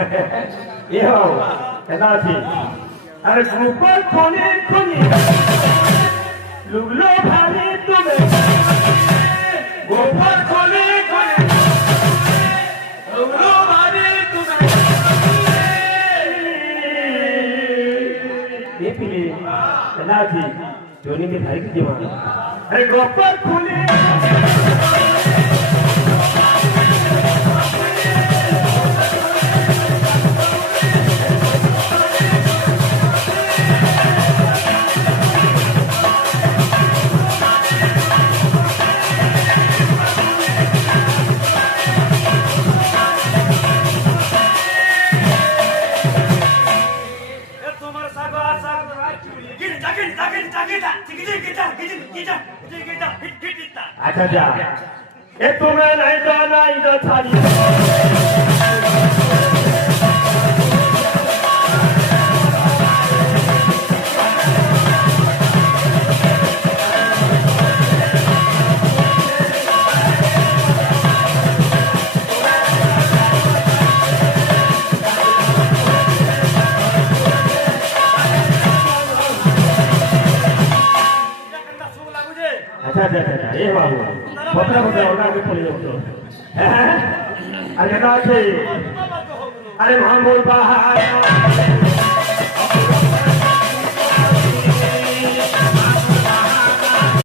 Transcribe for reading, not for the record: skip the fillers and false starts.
ये हो कहना थी अरे ऊपर खोने खोने लुगलो भाले तुम्हें ऊपर खोने खोने लुगलो भाले तुम्हें ये पीले कहना थी जोनी के भाई की जवान अरे ऊपर खोने अच्छा जा ये तुम्हें नहीं तो थाली अच्छा ये बाबू बकरा होगा आगे पड़े जाओ अरे ना अरे हम बोल बाहर